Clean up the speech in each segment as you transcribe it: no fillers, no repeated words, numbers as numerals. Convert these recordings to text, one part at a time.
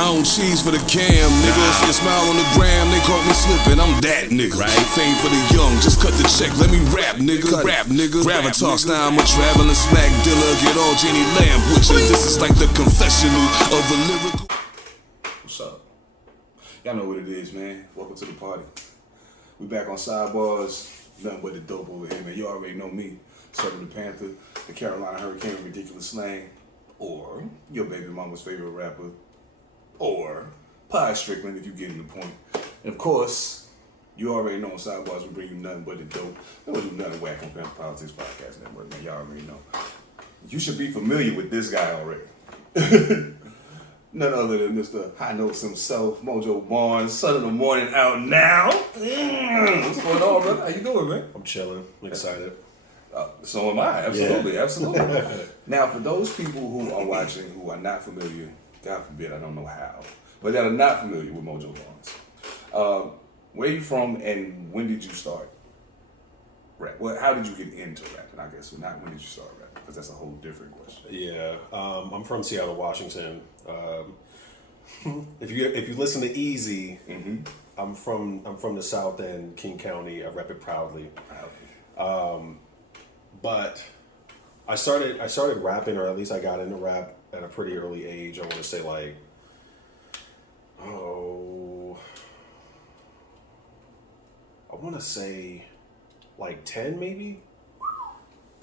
I don't cheese for the cam, nigga. Your smile on the gram, they caught me slipping. I'm that nigga. Right? Fame for the young, just cut the check. Let me rap, nigga. Rap, nigga. Gravatar style, I'm a traveling smack dealer. Get all Jenny Lamb with you. This is like the confessional of a lyrical. What's up? Y'all know what it is, man. Welcome to the party. We back on Side Barz. Nothing but the dope over here, man. You already know me. Seven Da Pantha, the Carolina Hurricane of ridiculous slang, or your baby mama's favorite rapper, or Pie Strickland, if you getting the point. And of course, you already know on Side Barz we bring you nothing but the dope. We don't do nothing whack on Pantha Politix Network, man. Y'all already know. You should be familiar with this guy already. None other than Mr. High Notes himself, Mojo Barnes, son of the morning out now. What's going on, brother? How you doing, man? I'm chilling. I'm excited. So am I. Absolutely, yeah. Absolutely. Now, for those people who are watching who are not familiar, God forbid, I don't know how, but that are not familiar with Mojo Barnes, where are you from and when did you start rap? Well, how did you get into rapping, I guess, but not when did you start rapping, because that's a whole different question. Yeah, I'm from Seattle, Washington. If you listen to Easy, I'm from the South End, King County. I rep it proudly. But I started rapping, or at least I got into rap at a pretty early age. I want to say like, I want to say like 10 maybe.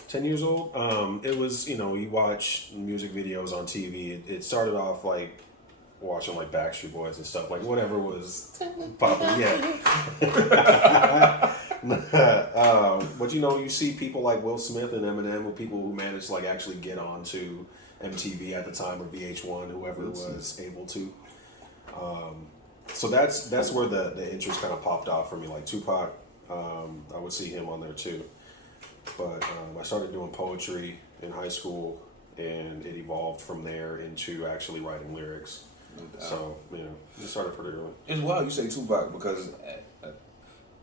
10 years old. It was, you watch music videos on TV. It started off like watching like Backstreet Boys and stuff, like whatever was popular. Yeah. But you see people like Will Smith and Eminem, or people who managed to like actually get onto MTV at the time, or VH1, whoever was able to. So that's where the interest kind of popped off for me. Like Tupac, I would see him on there too. But I started doing poetry in high school, and it evolved from there into actually writing lyrics. So, it started pretty early. It's wild you say Tupac, because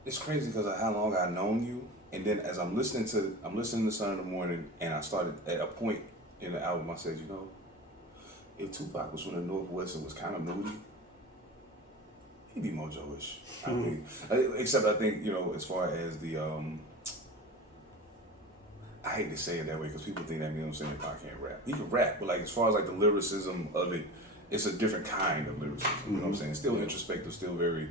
it's crazy because of how long I've known you. And then as I'm listening to Son of the Morning, and I started at a point in the album, I said, if Tupac was from the Northwest and was kind of moody, he'd be Mojo-ish. I mean, except I think, as far as the... I hate to say it that way because people think that means Pac can't rap. He can rap, but like as far as like the lyricism of it, it's a different kind of lyricism. You know what I'm saying? Still introspective, still very,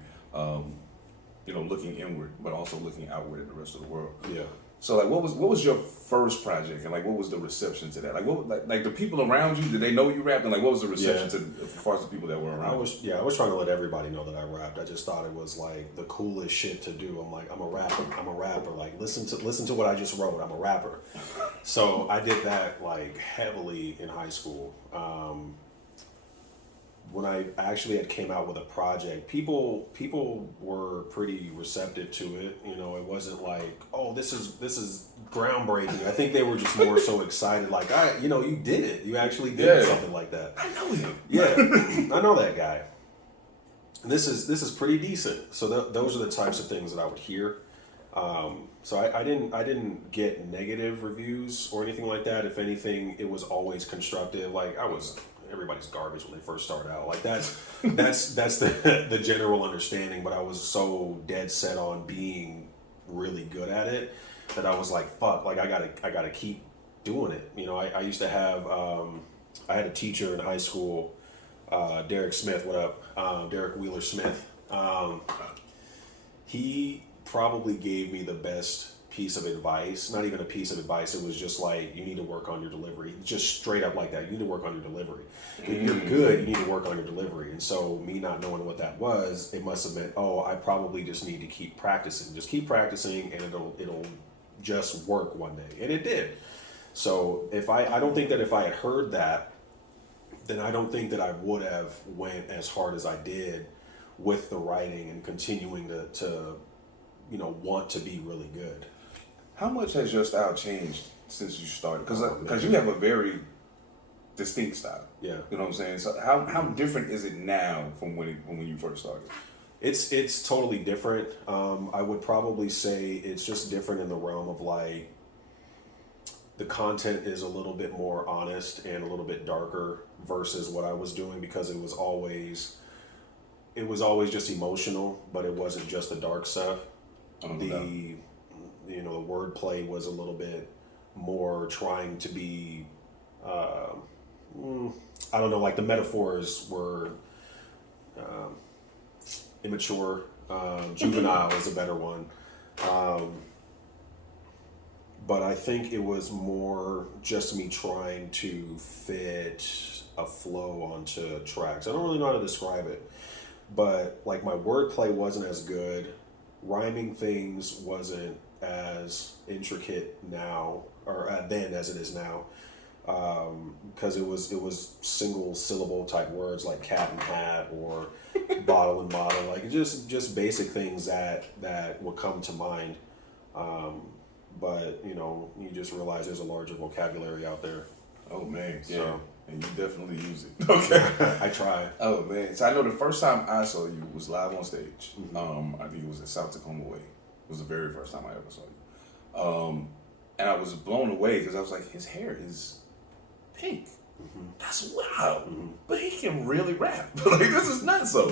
looking inward, but also looking outward at the rest of the world. Yeah. So like, what was your first project, and like, what was the reception to that? Like, like the people around you, did they know you rapped, and like, what was the reception to as far as the people that were around? I was trying to let everybody know that I rapped. I just thought it was like the coolest shit to do. I'm like, I'm a rapper. Like, listen to what I just wrote. I'm a rapper. So I did that like heavily in high school. When I actually had came out with a project, people were pretty receptive to it. It wasn't like, oh, this is groundbreaking. I think they were just more so excited, like, you did it. You actually did something like that. I know him. Yeah, I know that guy. And this is pretty decent. So those are the types of things that I would hear. So I didn't get negative reviews or anything like that. If anything, it was always constructive. Like everybody's garbage when they first start out. Like that's the general understanding. But I was so dead set on being really good at it that I was like, fuck, like I gotta keep doing it. I used to have I had a teacher in high school, Derek Smith. What up, Derek Wheeler Smith? He probably gave me the best piece of advice. Not even a piece of advice. It was just like, you need to work on your delivery. Just straight up like that. You need to work on your delivery. If you're good, you need to work on your delivery. And so me not knowing what that was, it must have meant, I probably just need to keep practicing. Just keep practicing, and it'll just work one day. And it did. So I don't think that if I had heard that, then I don't think that I would have went as hard as I did with the writing and continuing to want to be really good. How much has your style changed since you started? Because you have a very distinct style. Yeah. You know what I'm saying? So how different is it now from when you first started? It's totally different. I would probably say it's just different in the realm of like, the content is a little bit more honest and a little bit darker versus what I was doing, because it was always just emotional, but it wasn't just the dark stuff. The wordplay was a little bit more trying to be, I don't know, like the metaphors were immature. Juvenile is a better one. But I think it was more just me trying to fit a flow onto tracks. I don't really know how to describe it, but like my wordplay wasn't as good. Rhyming things wasn't as intricate now, or then, as it is now, because it was single syllable type words like cat and hat or bottle and bottle, like just basic things that would come to mind. But you just realize there's a larger vocabulary out there. Oh man, yeah. So, and you definitely use it. Okay. I try. Oh man. So I know the first time I saw you was live on stage. Mm-hmm. I think it was at South Tacoma Way. It was the very first time I ever saw you. And I was blown away because I was like, his hair is pink. Mm-hmm. That's wild. Mm-hmm. But he can really rap. Like, this is nuts. So,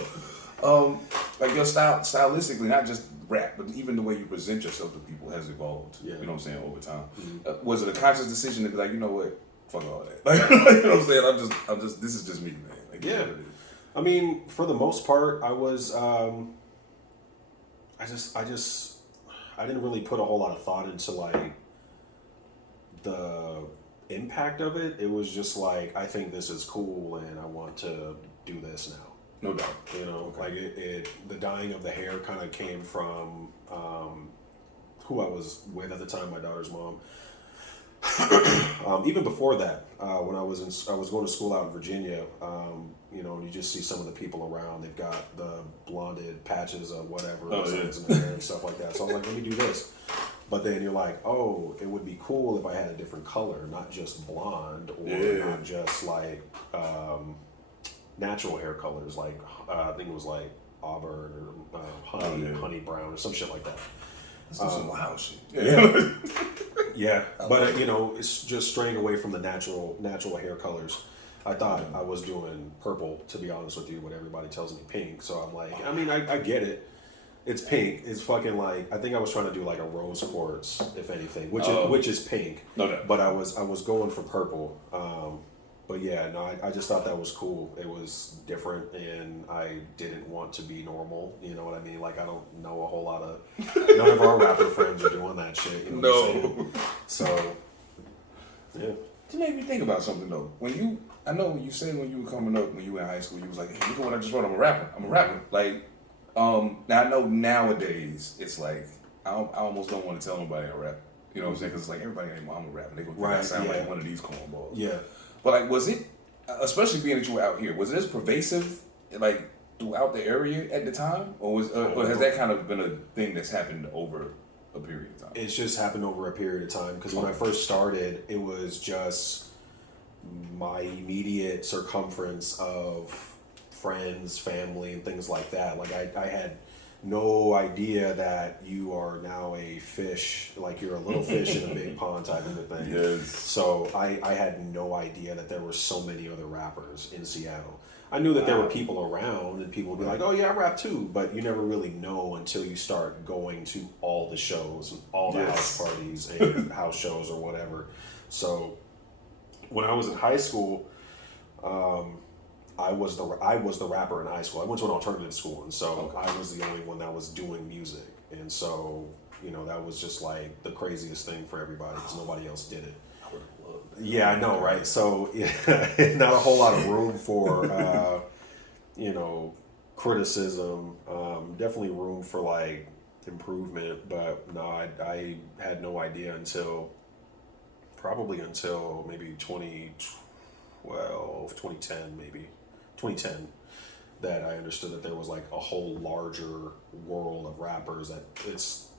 like your stylistically, not just rap, but even the way you present yourself to people has evolved. Yeah. You know what I'm saying, over time. Mm-hmm. Was it a conscious decision to be like, you know what, fuck all that? Like, you know what I'm saying? I'm just. This is just me, man. Like, Yeah. You know what it is. I mean, for the most part, I was. I didn't really put a whole lot of thought into like the impact of it. It was just like, I think this is cool, and I want to do this now. No doubt. Like the dyeing of the hair kind of came from who I was with at the time, my daughter's mom. Even before that, when I was going to school out in Virginia, you just see some of the people around. They've got the blonded patches of whatever in their hair and stuff like that. So I'm like, let me do this. But then you're like, oh, it would be cool if I had a different color, not just blonde or not just like natural hair colors, like I think it was like auburn or honey brown or some shit like that. That's some wild shit. Yeah. Yeah, but it's just straying away from the natural hair colors. I thought I was doing purple, to be honest with you, but everybody tells me pink. So I'm like, I mean, I get it. It's pink. It's fucking like, I think I was trying to do like a rose quartz, if anything, which is pink. No. But I was going for purple. But yeah, no, I just thought that was cool. It was different, and I didn't want to be normal. You know what I mean? Like, I don't know a whole lot of. None of our rapper friends are doing that shit. You know what I'm saying? So, yeah. It made me think about something though. I know when you said when you were coming up, when you were in high school, you was like, "Hey, look at what I just wrote. I'm a rapper." Like, now I know nowadays it's like I almost don't want to tell nobody I rap. You know what I'm saying? Because it's like everybody ain't I'm a rapper. They gonna sound like one of these cornballs. Yeah. But like, was it, especially being that you were out here, was it as pervasive like throughout the area at the time, or has that kind of been a thing that's happened over a period of time? It's just happened over a period of time, because when I first started, it was just my immediate circumference of friends, family, and things like that. Like I had no idea that you are now a fish, like you're a little fish in a big pond type of a thing. Yes. So I had no idea that there were so many other rappers in Seattle. I knew that there were people around, and people would be like, oh yeah, I rap too, but you never really know until you start going to all the shows and all the house parties and house shows or whatever. So when I was in high school, I was the rapper in high school. I went to an alternative school, and so I was the only one that was doing music. And so, that was just like the craziest thing for everybody, because nobody else did it. I would have loved that. Yeah, I know, right? So, not a whole lot of room for, criticism. Definitely room for like improvement, but no, I had no idea until maybe 2012, 2010, maybe 2010, that I understood that there was like a whole larger world of rappers that it's,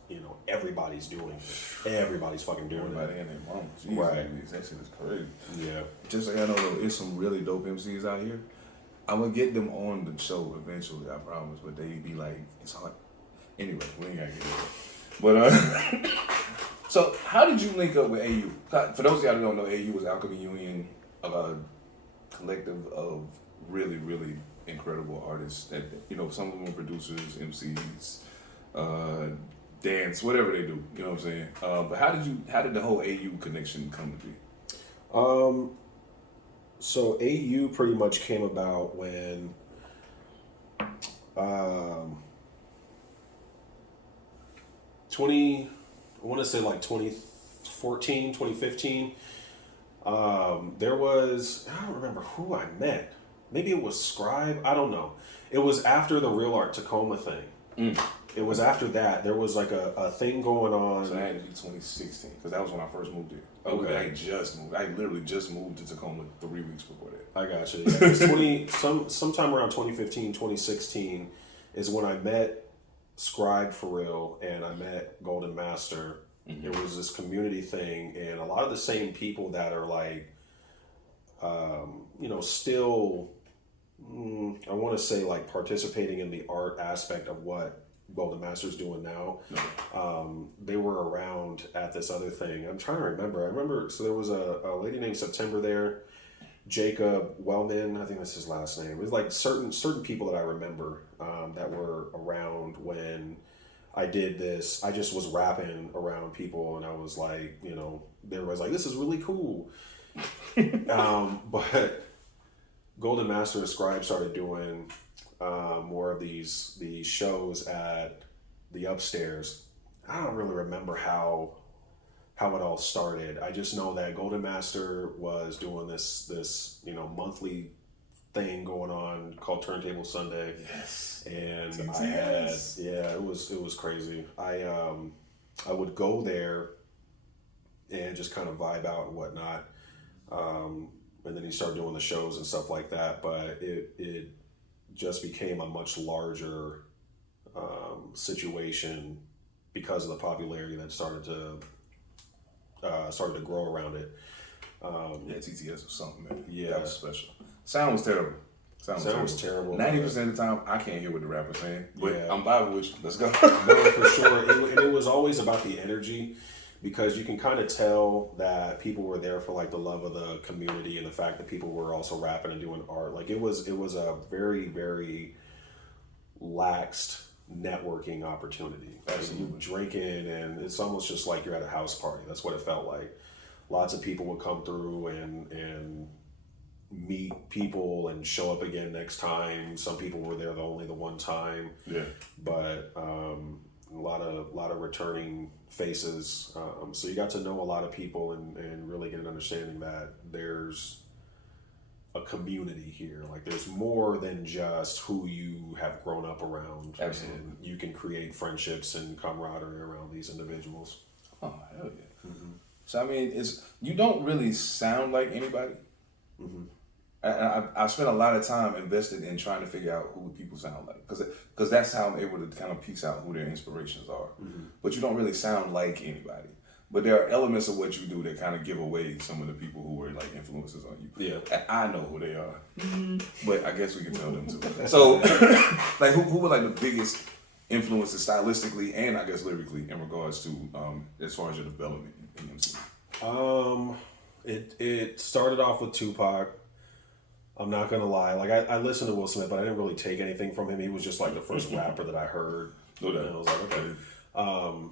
everybody's doing it. Everybody's fucking doing Everybody it. and their mom. Jeez, Right. That shit is crazy. Yeah. Just like I know there's some really dope MCs out here. I'm gonna get them on the show eventually, I promise. But they be like, it's hard. Anyway, we ain't gotta get into it. But So how did you link up with AU? For those of y'all who don't know, AU was Alchemy Union, a collective of really, really incredible artists. That some of them were producers, MCs, dance, whatever they do. You know what I'm saying? But how did the whole AU connection come to be? So AU pretty much came about when I want to say like 2014, 2015. There was, I don't remember who I met. Maybe it was Scribe. I don't know. It was after the Real Art Tacoma thing. It was after that. There was like a thing going on. So that had to be 2016 because that was when I first moved here. Okay. I just moved. I literally just moved to Tacoma 3 weeks before that. I got you. Yeah, sometime around 2015, 2016 is when I met Scribe for real, and I met Golden Master. Mm-hmm. It was this community thing, and a lot of the same people that are like, still, I want to say like participating in the art aspect of what Golden Master's doing now. Mm-hmm. They were around at this other thing. I'm trying to remember. I remember, so there was a lady named September there. Jacob Wellman, I think that's his last name. It was like certain people that I remember that were around when I did this. I just was rapping around people, and I was like, they was like, this is really cool. But Golden Master and Scribe started doing more of these shows at the Upstairs. I don't really remember how it all started. I just know that Golden Master was doing this monthly thing going on called Turntable Sunday. Yes. And TTS. it was crazy. I would go there and just kind of vibe out and whatnot. And then he started doing the shows and stuff like that, but it just became a much larger situation because of the popularity that started to grow around it. TTS was something, man. Yeah. That was special. Sound was terrible. Sound was terrible. 90% of the time, I can't hear what the rapper's saying. But Yeah. I'm vibing with you. Let's go. No, for sure. And it was always about the energy, because you can kind of tell that people were there for like the love of the community and the fact that people were also rapping and doing art. Like it was a very, very laxed networking opportunity. Absolutely. You're drinking, and it's almost just like you're at a house party. That's what it felt like. Lots of people would come through and meet people and show up again next time. Some people were there only the one time. Yeah. But a lot of returning faces. So you got to know a lot of people and really get an understanding that there's a community here. Like there's more than just who you have grown up around. Absolutely. And you can create friendships and camaraderie around these individuals. Oh, hell yeah. Mm-hmm. So, I mean, you don't really sound like anybody. Mm-hmm. I spent a lot of time invested in trying to figure out who people sound like, because that's how I'm able to kind of piece out who their inspirations are. Mm-hmm. But you don't really sound like anybody. But there are elements of what you do that kind of give away some of the people who were like influences on you. Yeah, I know who they are, but I guess we can tell them too. So, like, who were like the biggest influences stylistically and I guess lyrically in regards to as far as your development in MC? It started off with Tupac. I'm not gonna lie. Like I listened to Will Smith, but I didn't really take anything from him. He was just like the first rapper that I heard. And I was like, okay.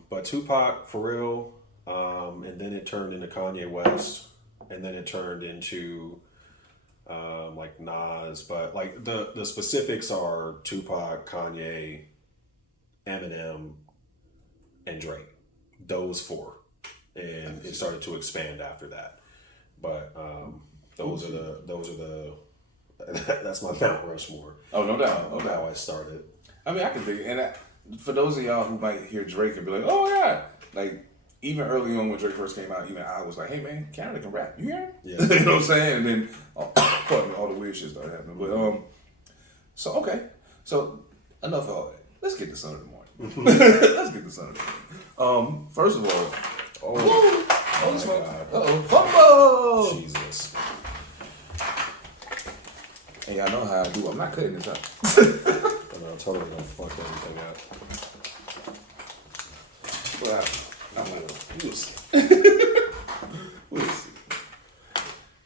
But Tupac, for real. And then it turned into Kanye West, and then it turned into like Nas. But like the specifics are Tupac, Kanye, Eminem, and Drake. Those four, and it started to expand after that. But those are the that's my Mount Rushmore. Oh, no doubt, no doubt. How I started. I mean, I can dig it. And for those of y'all who might hear Drake and be like, "Oh yeah," like even early on when Drake first came out, even I was like, "Hey man, Canada can rap. You hear him?" Yeah. You know what I'm saying? And then all the weird shit started happening. But so okay, so enough of all that. Let's get to Son of the Morning. Let's get to Son of the Morning. First of all, fumble! Jesus. Hey, y'all know how I do. I'm not cutting this up. I'm totally gonna fuck everything up. Well, We'll see. We'll see.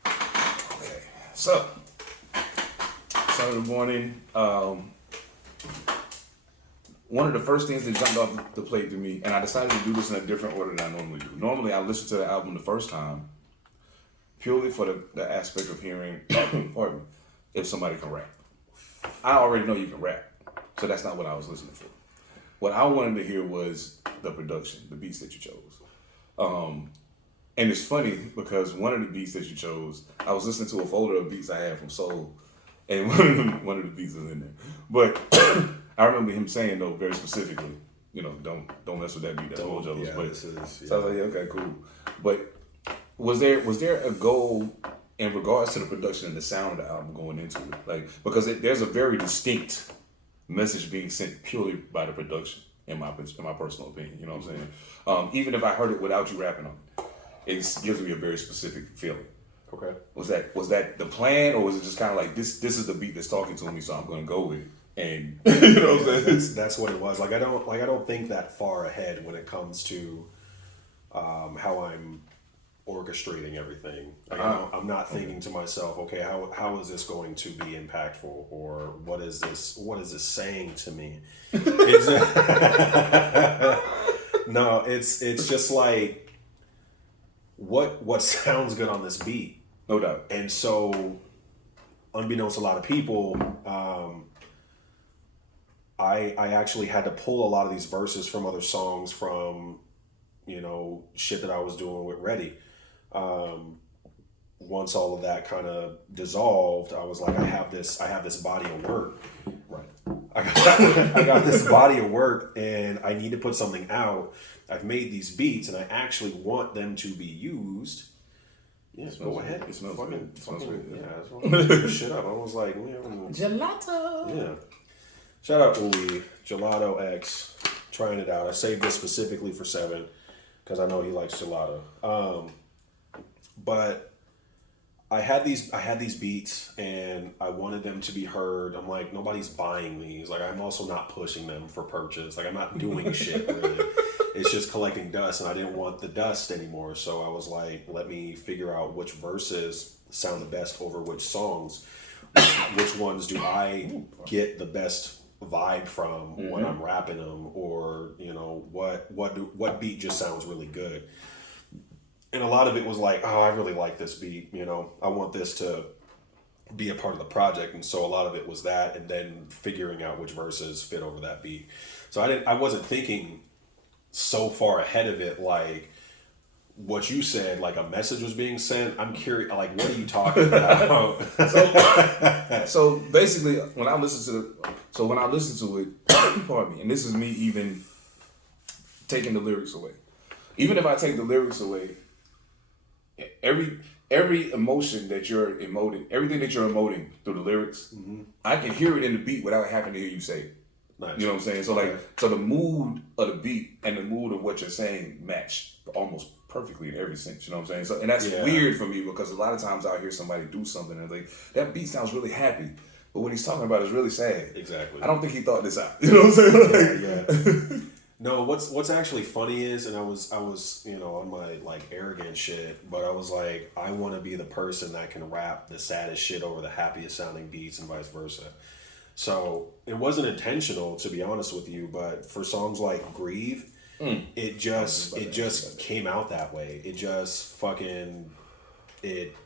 Okay. So, Saturday morning, one of the first things that jumped off the plate to me, and I decided to do this in a different order than I normally do. Normally, I listen to the album the first time, purely for the aspect of hearing, pardon me, if somebody can rap. I already know you can rap, so that's not what I was listening for. What I wanted to hear was the production, the beats that you chose. And it's funny because one of the beats that you chose, I was listening to a folder of beats I had from Soul, and one of the beats was in there. But I remember him saying though very specifically, don't mess with that beat. That's Mojo's. Yeah, but, this is, yeah. So I was like, yeah, okay, cool. But was there a goal in regards to the production and the sound of the album going into it? Like, because there's a very distinct message being sent purely by the production, in my personal opinion. You know what I'm saying? Even if I heard it without you rapping on it, it gives me a very specific feeling. Okay. Was that the plan, or was it just kind of like this is the beat that's talking to me, so I'm gonna go with it? And you know what I'm saying? That's what it was. I don't think that far ahead when it comes to how I'm orchestrating everything. I'm not thinking to myself, okay, how is this going to be impactful, or what is this saying to me? No, it's just like what sounds good on this beat. No doubt. And so, unbeknownst to a lot of people, I actually had to pull a lot of these verses from other songs from, shit that I was doing with Reddy. Once all of that kind of dissolved, I was like, I have this body of work. Right. I got this body of work, and I need to put something out. I've made these beats, and I actually want them to be used. Yeah, go ahead. It smells fucking, good. It smells good. Yeah, that's what shit up. I was like, Gelato. yeah. Shout out Uli, Gelato X, trying it out. I saved this specifically for Seven because I know he likes gelato. But I had these beats and I wanted them to be heard. I'm like, nobody's buying these. Like, I'm also not pushing them for purchase. Like, I'm not doing shit really. It's just collecting dust, and I didn't want the dust anymore. So I was like, let me figure out which verses sound the best over which songs. Which ones do I get the best vibe from when I'm rapping them, or what beat just sounds really good. And a lot of it was like, oh, I really like this beat, I want this to be a part of the project. And so a lot of it was that, and then figuring out which verses fit over that beat. So I wasn't thinking so far ahead of it, like what you said, like a message was being sent. I'm curious, like, what are you talking about? So basically, when I listen to it, pardon me, and this is me even taking the lyrics away. Even if I take the lyrics away, every emotion that you're emoting, everything that you're emoting through the lyrics, I can hear it in the beat without having to hear you say it. Nice. You know what I'm saying? So so the mood of the beat and the mood of what you're saying match almost perfectly in every sense. You know what I'm saying? So, and that's weird for me because a lot of times I'll hear somebody do something and like, that beat sounds really happy, but what he's talking about is really sad. Exactly. I don't think he thought this out. You know what I'm saying? Yeah. No, what's actually funny is, and I was on my like arrogant shit, but I was like, I want to be the person that can rap the saddest shit over the happiest sounding beats and vice versa. So it wasn't intentional, to be honest with you, but for songs like Grieve, it just came out that way. It just it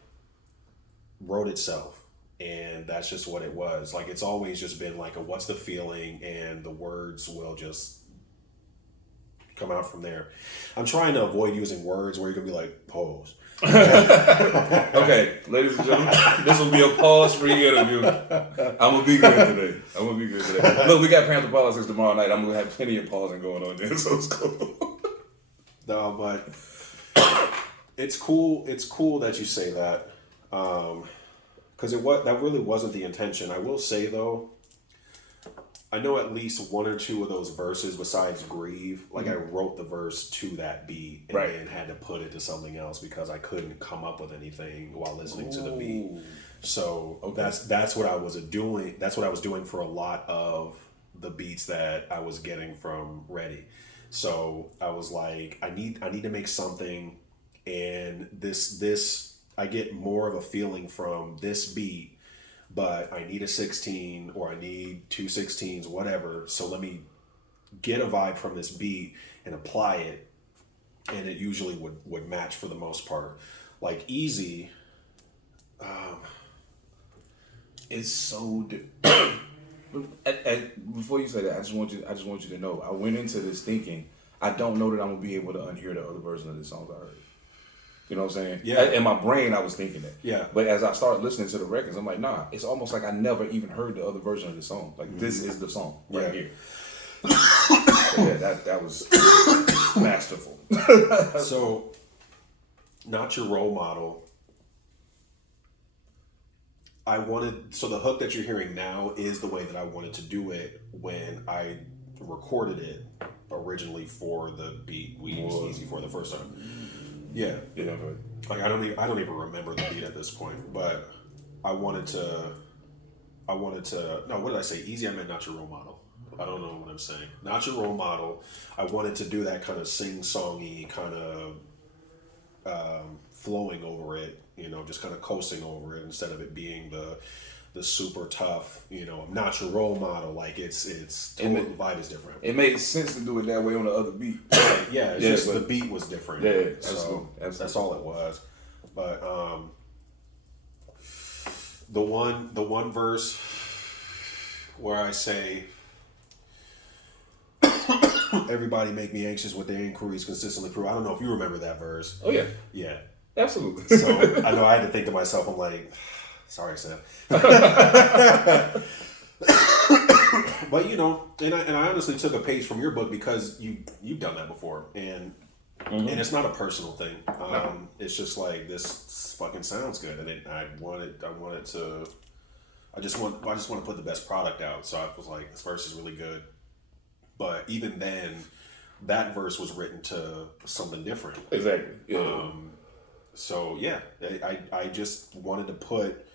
wrote itself. And that's just what it was. Like, it's always just been like what's the feeling, and the words will just come out from there. I'm trying to avoid using words where you're gonna be like, pose. Okay, ladies and gentlemen, this will be a pause-free interview. I'm gonna be good today. Look, we got Pantha Politix tomorrow night. I'm gonna have plenty of pausing going on there, so it's cool. No, but it's cool. It's cool that you say that, because that really wasn't the intention. I will say though, I know at least one or two of those verses besides Grieve, like I wrote the verse to that beat and then had to put it to something else because I couldn't come up with anything while listening to the beat. So that's what I was doing. That's what I was doing for a lot of the beats that I was getting from Reddy. So I was like, I need to make something, and this I get more of a feeling from this beat, but I need a 16 or I need 2 16s, whatever. So let me get a vibe from this beat and apply it, and it usually would match for the most part. Like Easy, It's so. Before you say that, I just want you to know. I went into this thinking I don't know that I'm gonna be able to unhear the other version of this song I heard. You know what I'm saying? Yeah. In my brain, I was thinking that. Yeah. But as I started listening to the records, I'm like, nah. It's almost like I never even heard the other version of the song. Like this is the song right here. So yeah, that was masterful. So, Not Your Role Model. So the hook that you're hearing now is the way that I wanted to do it when I recorded it originally for the beat we used Easy for the first time. Yeah. Yeah. Like I don't even remember the beat at this point, but I wanted to. No, what did I say? Easy. I meant Not Your Role Model. I don't know what I'm saying. Not Your Role Model. I wanted to do that kind of sing-songy, kind of flowing over it. You know, just kind of coasting over it instead of it being the super tough. You know, I'm not your role model. Like it's totally, the vibe is different. It made sense to do it that way on the other beat. Yeah, it's just the beat was different. Yeah, so absolutely. That's all it was. But the one verse where I say, everybody make me anxious with their inquiries consistently prove. I don't know if you remember that verse. Oh yeah. Yeah. Absolutely. So I know I had to think to myself, I'm like, sorry, Sam. But you know, and I honestly took a page from your book because you've done that before, and it's not a personal thing. It's just like this fucking sounds good, and I just want to put the best product out. So I was like, this verse is really good. But even then, that verse was written to something different. Exactly. Yeah. So yeah, I just wanted to put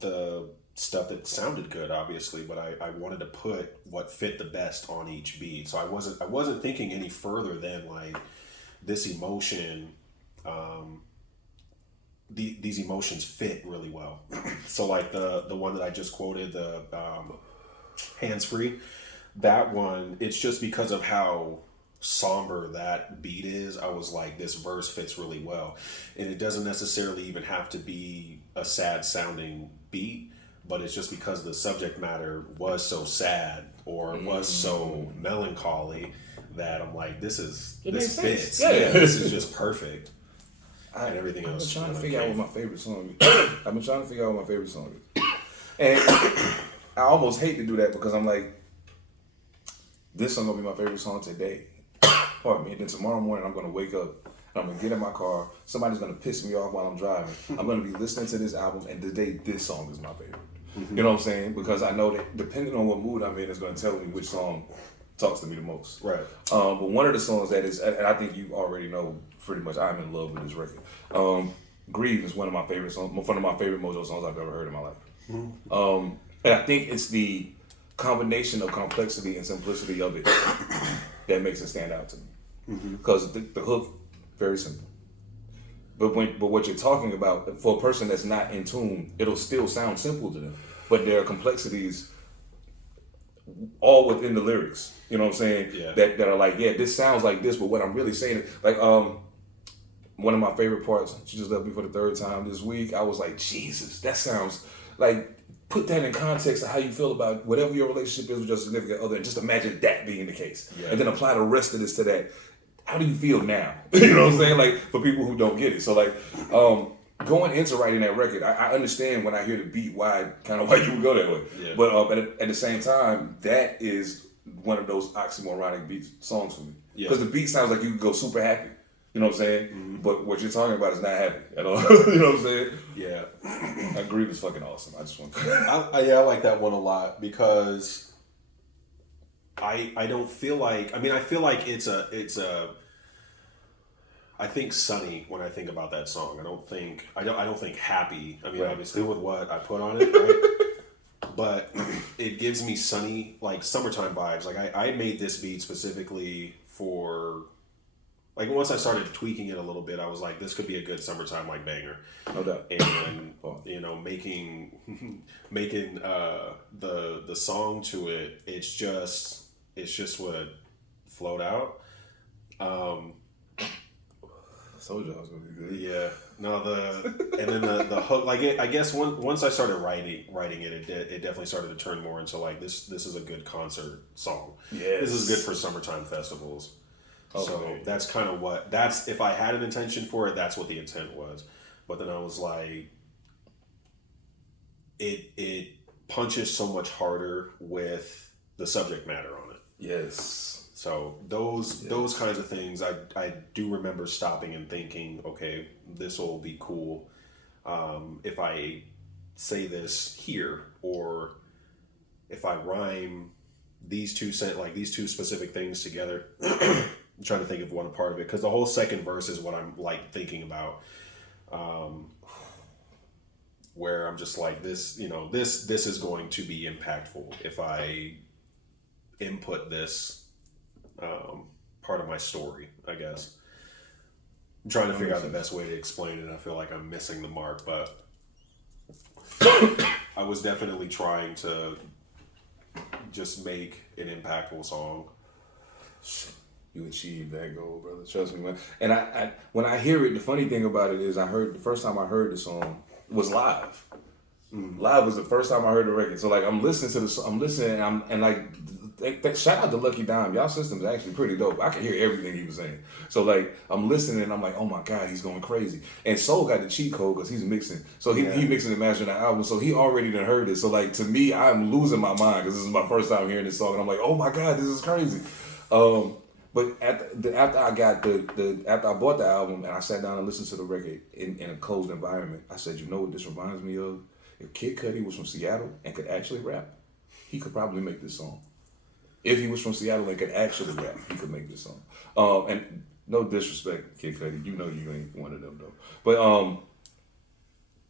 the stuff that sounded good, obviously, but I wanted to put what fit the best on each beat. So I wasn't thinking any further than like this emotion. These emotions fit really well. So like the one that I just quoted, the Hands Free, that one, it's just because of how somber that beat is. I was like, this verse fits really well, and it doesn't necessarily even have to be a sad sounding beat, but it's just because the subject matter was so sad or was so melancholy that I'm like, this fits. Yeah, this is just perfect. And everything else. I've been trying to figure out what my favorite song is. And I almost hate to do that because I'm like, this song gonna be my favorite song today. Pardon me. And then tomorrow morning I'm gonna wake up and I'm gonna get in my car. Somebody's gonna piss me off while I'm driving. I'm gonna be listening to this album, and today this song is my favorite. You know what I'm saying? Because I know that depending on what mood I'm in, it's gonna tell me which song talks to me the most. Right. But one of the songs that is, and I think you already know pretty much, I'm in love with this record. Grieve is one of my favorite songs, one of my favorite Mojo songs I've ever heard in my life. And I think it's the combination of complexity and simplicity of it that makes it stand out to me. Because the hook, very simple. But what you're talking about, for a person that's not in tune, it'll still sound simple to them. But there are complexities all within the lyrics. You know what I'm saying? Yeah. That are like, yeah, this sounds like this, but what I'm really saying is, like, one of my favorite parts, she just left me for the third time this week. I was like, Jesus, that sounds like, put that in context of how you feel about whatever your relationship is with your significant other, and just imagine that being the case. Yeah. And then apply the rest of this to that. How do you feel now? You know what I'm saying? Like, for people who don't get it. So, like, going into writing that record, I understand when I hear the beat why you would go that way. Yeah. But at the same time, that is one of those oxymoronic songs for me. Because the beat sounds like you could go super happy. You know what I'm saying? But what you're talking about is not happy at all. You know what I'm saying? Yeah. I agree, it's fucking awesome. I just want to I like that one a lot because I don't feel like, I feel like it's a I think sunny when I think about that song. I don't think happy. Obviously with what I put on it, right? but it gives me sunny, like summertime vibes. Like I made this beat specifically for, like once I started tweaking it a little bit, I was like, this could be a good summertime like banger. No doubt. And you know, making the song to it, it's just what flowed out. Told you I was gonna be good. Yeah. No, and then the hook, like I guess once I started writing it definitely started to turn more into like this is a good concert song. Yes. This is good for summertime festivals. Okay. So that's kind of if I had an intention for it, that's what the intent was. But then I was like, it punches so much harder with the subject matter on it. Yes. So those kinds of things, I do remember stopping and thinking, okay, this will be cool if I say this here, or if I rhyme these two specific things together. I'm trying to think of one part of it, because the whole second verse is what I'm like thinking about, where I'm just like, this is going to be impactful if I input this part of my story, I guess. I'm trying to figure out the best way to explain it. I feel like I'm missing the mark, but I was definitely trying to just make an impactful song. You achieved that goal, brother. Trust me, man. And I when I hear it, the funny thing about it is the first time I heard the song was live. Live was the first time I heard the record. So like I'm listening to the song, and shout out to Lucky Dime. Y'all system is actually pretty dope. I can hear everything he was saying. So like I'm listening and I'm like, oh my God, he's going crazy. And Soul got the cheat code because he's mixing. So he mixing and mastering the album. So he already done heard it. So like to me, I'm losing my mind because this is my first time hearing this song, and I'm like, oh my God, this is crazy. But after I bought the album and I sat down and listened to the record in a closed environment, I said, you know what this reminds me of? If Kid Cudi was from Seattle and could actually rap, he could probably make this song. If he was from Seattle and could actually rap, he could make this song. And no disrespect, Kid Cudi, you know you ain't one of them though. But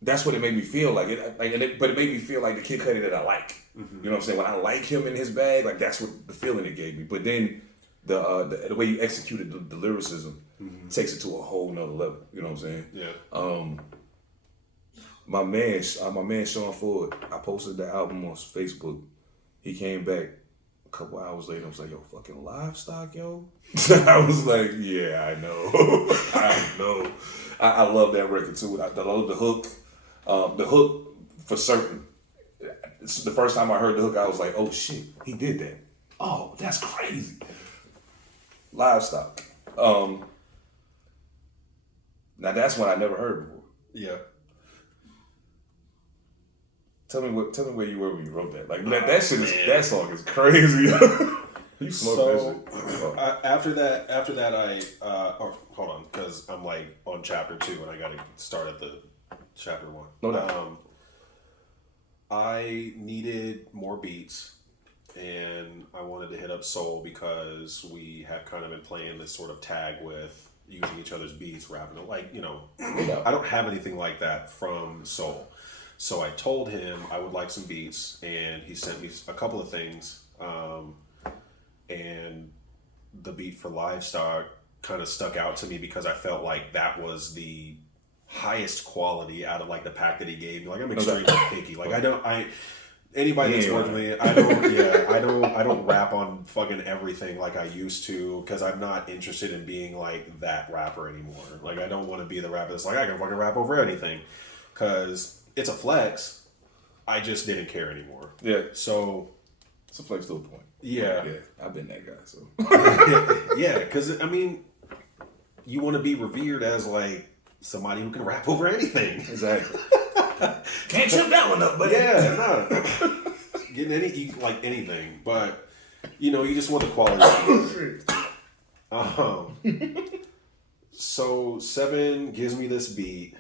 that's what it made me feel like. But it made me feel like the Kid Cudi that I like. Mm-hmm. You know what I'm saying? When I like him in his bag, like that's what the feeling it gave me. But then the way you executed the lyricism takes it to a whole nother level. You know what I'm saying? Yeah. My man Sean Ford, I posted the album on Facebook. He came back a couple hours later. I was like, yo, fucking Livestock, yo. I was like, yeah, I know. I know. I love that record too. I love the hook. The hook for certain. It's the first time I heard the hook, I was like, oh shit, he did that. Oh, that's crazy. Livestock. Now that's one I never heard before. Yeah. Tell me where you were when you wrote that. Like that that song is crazy. You smoked that shit. After that, I hold on, because I'm like on chapter 2 and I got to start at the chapter 1. No doubt. I needed more beats, and I wanted to hit up Soul because we have kind of been playing this sort of tag with using each other's beats, rapping. Like, you know, I don't have anything like that from Soul. So I told him I would like some beats, and he sent me a couple of things. And the beat for Livestock kind of stuck out to me because I felt like that was the highest quality out of like the pack that he gave me. Like I'm extremely picky. Like anybody that's working with me, I don't rap on fucking everything like I used to, because I'm not interested in being like that rapper anymore. Like I don't want to be the rapper that's like, I can fucking rap over anything, because it's a flex. I just didn't care anymore. Yeah. So it's a flex to a point. Yeah. Yeah. I've been that guy, so. Yeah, because I mean, you want to be revered as like somebody who can rap over anything. Exactly. Can't trip that one up, buddy. Yeah, no. Getting anything, but you know, you just want the quality. So Seven gives me this beat.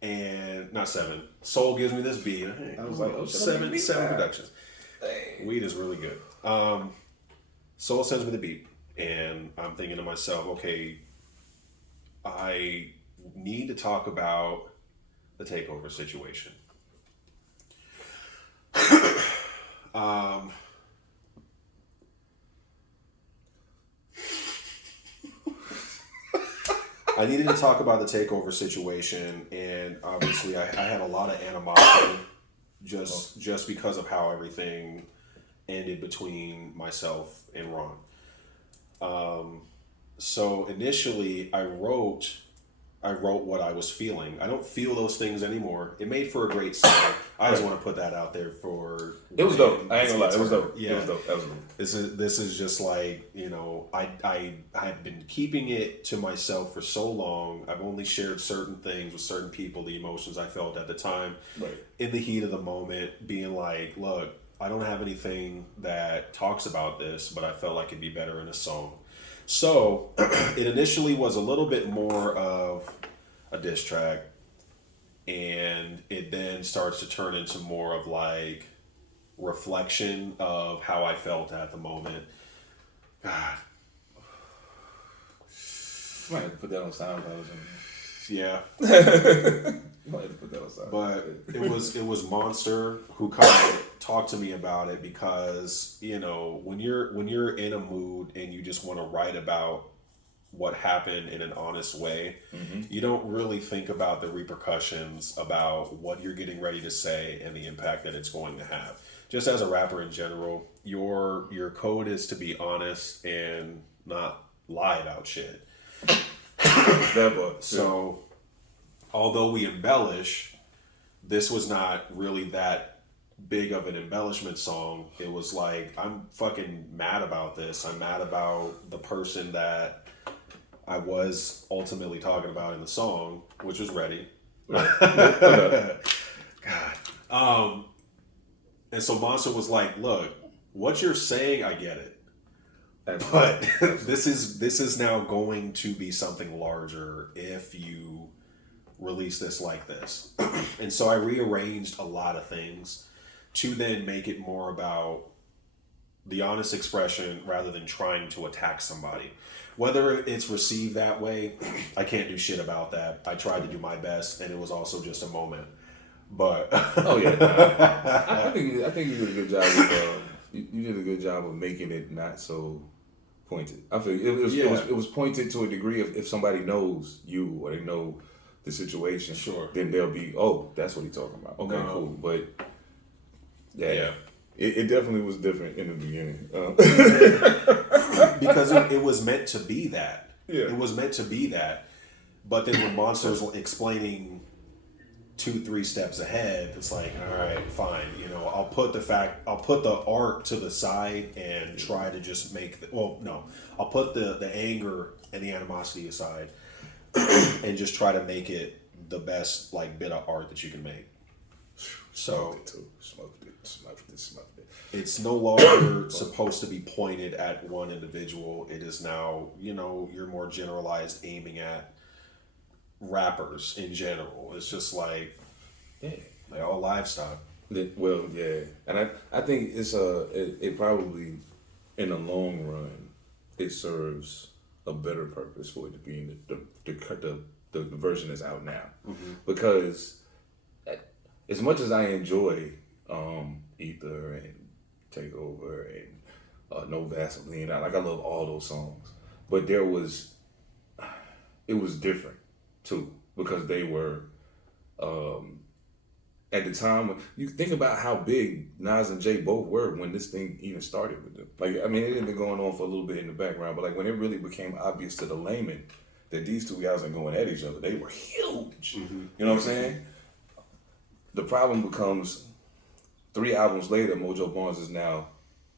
And not Seven. Soul gives me this beat. I was like, oh, Seven production. Hey. Weed is really good. Soul sends me the beat, and I'm thinking to myself, okay, I need to talk about the takeover situation. I needed to talk about the takeover situation, and obviously I had a lot of animosity just because of how everything ended between myself and Ron. So initially I wrote what I was feeling. I don't feel those things anymore. It made for a great song. I just want to put that out there for. It was dope. I ain't gonna lie. It was dope. Yeah, it was dope. That was dope. This is just like, you know, I have been keeping it to myself for so long. I've only shared certain things with certain people, the emotions I felt at the time, Right. in the heat of the moment, being like, look, I don't have anything that talks about this, but I felt like it'd be better in a song. So it initially was a little bit more of a diss track, and it then starts to turn into more of like reflection of how I felt at the moment. God. You might have to put that on SoundCloud. Yeah. You might have to put that on SoundCloud. But it was Monster who kind of talked to me about it, because, you know, when you're in a mood and you just want to write about what happened in an honest way, you don't really think about the repercussions about what you're getting ready to say and the impact that it's going to have. Just as a rapper in general, your code is to be honest and not lie about shit. So, although we embellish, this was not really that big of an embellishment song. It was like, I'm fucking mad about this. I'm mad about the person that I was ultimately talking about in the song, which was Ready. God. And so Monster was like, look, what you're saying, I get it. But this is now going to be something larger if you release this like this. And so I rearranged a lot of things to then make it more about the honest expression rather than trying to attack somebody. Whether it's received that way, I can't do shit about that. I tried to do my best, and it was also just a moment. But oh yeah, I think you did a good job. You did a good job of making it not so pointed. I feel it was pointed to a degree. If somebody knows you or they know the situation, sure, then they'll be, oh, that's what he's talking about. Okay, cool. But yeah. It definitely was different in the beginning. Because it was meant to be that. Yeah. It was meant to be that. But then when Monster's explaining 2-3 steps ahead, it's like, all right, fine. You know, I'll put the art to the side and try to just make I'll put the anger and the animosity aside and just try to make it the best like bit of art that you can make. So smoked it. It's no longer supposed to be pointed at one individual. It is now, you know, you're more generalized, aiming at rappers in general. It's just like, they all livestock. Well, yeah, and I think it's it probably in the long run it serves a better purpose for it to be in the version that's out now, because as much as I enjoy Ether and Takeover and No Vaseline, I love all those songs, but it was different too, because they were at the time, you think about how big Nas and Jay both were when this thing even started with them. Like, I mean, it had been going on for a little bit in the background, but like when it really became obvious to the layman that these two guys are going at each other, they were huge. You know what I'm saying? The problem becomes 3 albums later, Mojo Barnes is now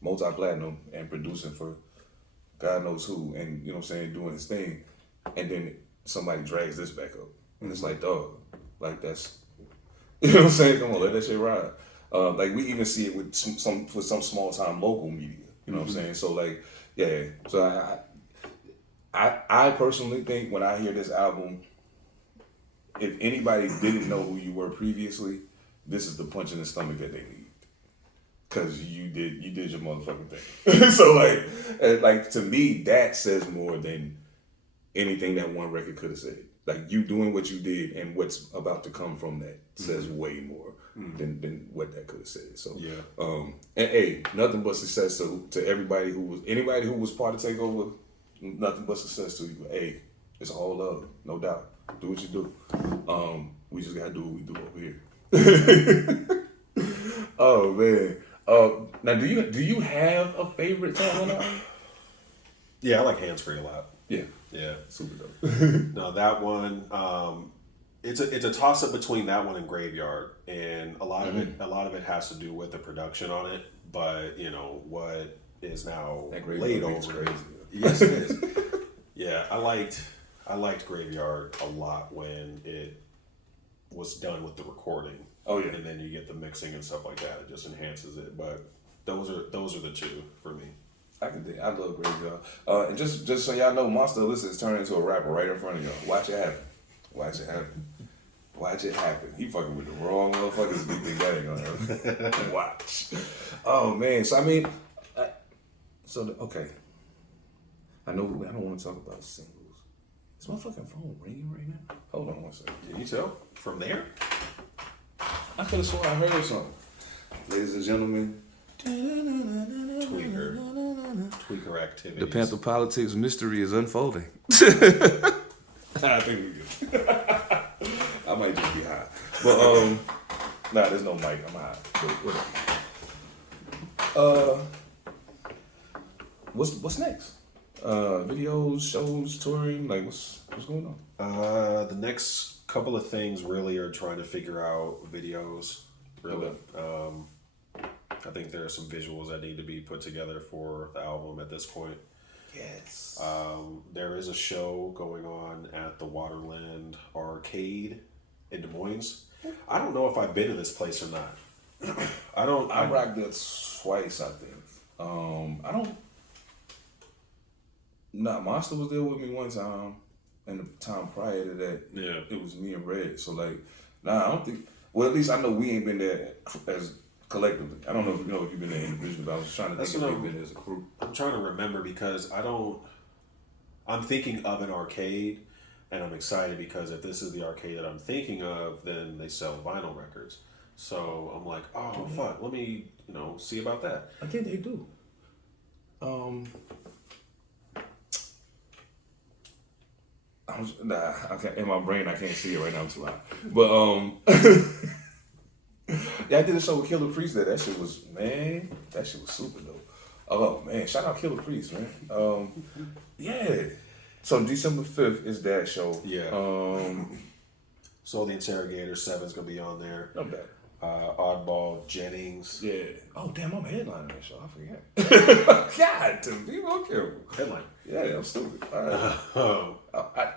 multi-platinum and producing for God knows who, and you know what I'm saying, doing his thing, and then somebody drags this back up, and it's like, dog, like that's, you know what I'm saying? Come on, let that shit ride. Like we even see it with some small time local media, you know what I'm saying? So like, yeah. So I personally think when I hear this album, if anybody didn't know who you were previously, this is the punch in the stomach that they need. Cause you did your motherfucking thing. So like to me, that says more than anything that one record could have said. Like you doing what you did and what's about to come from that says way more than what that could have said. So and hey, nothing but success to anybody who was part of Takeover. Nothing but success to you. Hey, It's all love, no doubt. Do what you do. We just gotta do what we do over here. Oh man. Now do you have a favorite song on that? Yeah, I like Hands Free a lot. Yeah. Yeah. Super dope. No, that one. It's a toss up between that one and Graveyard, and a lot of it has to do with the production on it. But what is now laid over. Crazy. Yes, it is. Yeah, I liked Graveyard a lot when it was done with the recording. Oh yeah. And then you get the mixing and stuff like that. It just enhances it. But those are the two for me. I love Graveyard. And just so y'all know, Monster Alyssa is turning into a rapper right in front of y'all. Watch it happen. Watch it happen. Watch it happen. He fucking with the wrong motherfuckers. You think that ain't gonna happen? Watch. Oh man. So I mean, okay. I know I don't want to talk about singles. Is my fucking phone ringing right now? Hold on one second. Can you tell from there? I could have sworn I heard something. Ladies and gentlemen. Tweaker activities. The Pantha Politix mystery is unfolding. I think we good. I might just be high. But nah, there's no mic. I'm high. But whatever. What's next? Videos, shows, touring, like what's going on? The next couple of things really are trying to figure out videos. Really. Okay. I think there are some visuals that need to be put together for the album at this point. Yes. There is a show going on at the Waterland Arcade in Des Moines. I don't know if I've been to this place or not. I rocked that twice, I think. Monster was there with me one time, and the time prior to that, it was me and Red. So I don't think. Well, at least I know we ain't been there as collectively. I don't know if you've been there individually, but I was trying to think if we've been there as a crew. I'm trying to remember because I'm thinking of an arcade, and I'm excited because if this is the arcade that I'm thinking of, then they sell vinyl records. So I'm like, oh fuck, let me see about that. I think they do. In my brain I can't see it right now. I'm too high. But yeah, I did a show with Killer Priest there. That shit was super dope. Oh man, shout out Killer Priest, man. Yeah. So December 5th is that show. Yeah. So the Interrogator 7's gonna be on there. Not bad. Oddball Jennings. Yeah. Oh damn, I'm headlining that show. I forget. God, to be more careful. Headline. Yeah, I'm stupid. All right.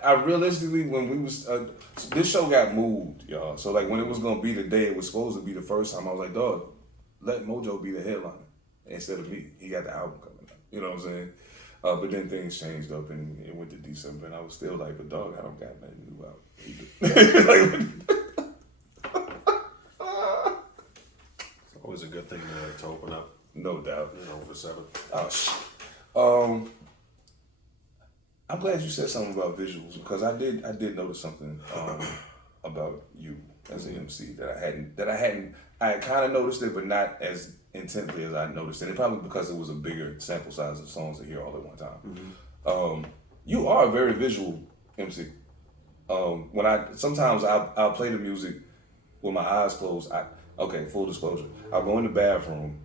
I realistically, when we was this show got moved, y'all. So when it was gonna be the day it was supposed to be the first time, I was like, dog, let Mojo be the headliner instead of me. He got the album coming out. You know what I'm saying? But then things changed up and it went to December, and I was still like, but dog, I don't got nothing new out. Always a good thing to open up. No doubt. For 7. Oh shit. I'm glad you said something about visuals because I did notice something about you as an MC that I had kind of noticed it, but not as intently as I noticed it. And probably because it was a bigger sample size of songs to hear all at one time. Mm-hmm. You are a very visual MC. Sometimes I'll play the music with my eyes closed. Okay, full disclosure. I'll go in the bathroom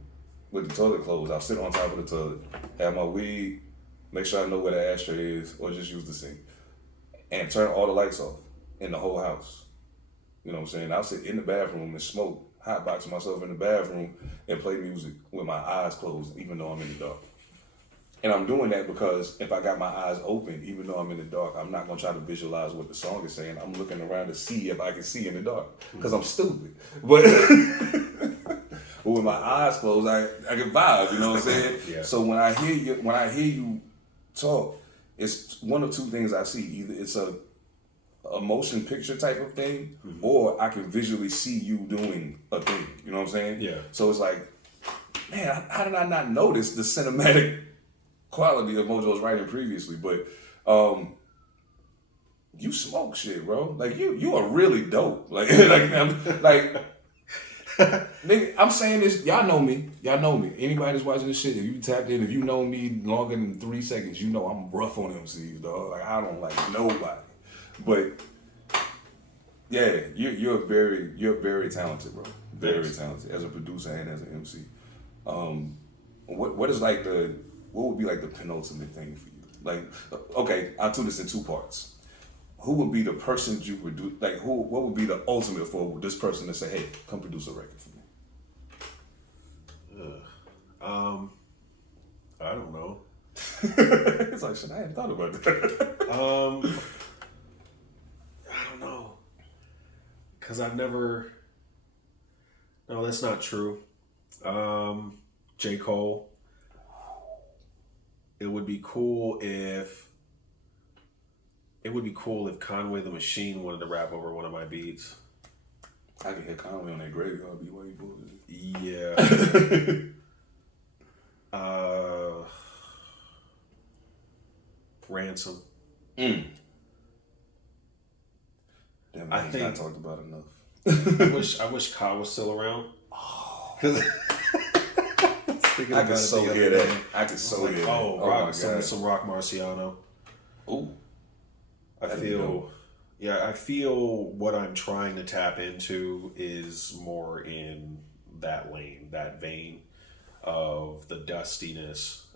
with the toilet closed. I'll sit on top of the toilet, have my weed, make sure I know where the ashtray is, or just use the sink, and turn all the lights off in the whole house. You know what I'm saying? I'll sit in the bathroom and smoke, hotbox myself in the bathroom, and play music with my eyes closed, even though I'm in the dark. And I'm doing that because if I got my eyes open, even though I'm in the dark, I'm not going to try to visualize what the song is saying. I'm looking around to see if I can see in the dark because I'm stupid. But with my eyes closed, I can vibe, you know what I'm saying? Yeah. So when I hear you talk, it's one of two things I see. Either it's a motion picture type of thing, or I can visually see you doing a thing. You know what I'm saying? Yeah. So it's like, man, how did I not notice the cinematic quality of Mojo's writing previously? But you smoke shit, bro. Like you are really dope. Like Nigga, I'm saying this. Y'all know me. Anybody that's watching this shit, if you tapped in, if you know me longer than 3 seconds, you know I'm rough on MCs, dog. Like I don't like nobody. But yeah, you're very talented, bro. Very talented as a producer and as an MC. What would be like the penultimate thing for you? Like, okay, I'll do this in 2 parts. Who would be the person you would do? Like, what would be the ultimate for this person to say, "Hey, come produce a record for me"? I don't know. It's like shit. I hadn't thought about that. I don't know, cause I've never. No, that's not true. J. Cole. It would be cool if Conway the Machine wanted to rap over one of my beats. I can hear Conway on that graveyard beat while you bullshit. Yeah. Ransom. Damn, I think not talked about enough. I wish Kyle was still around. Oh. I can so hear that. I can so hear that. Oh, some Rock Marciano. Ooh. I feel what I'm trying to tap into is more in that lane, that vein of the dustiness,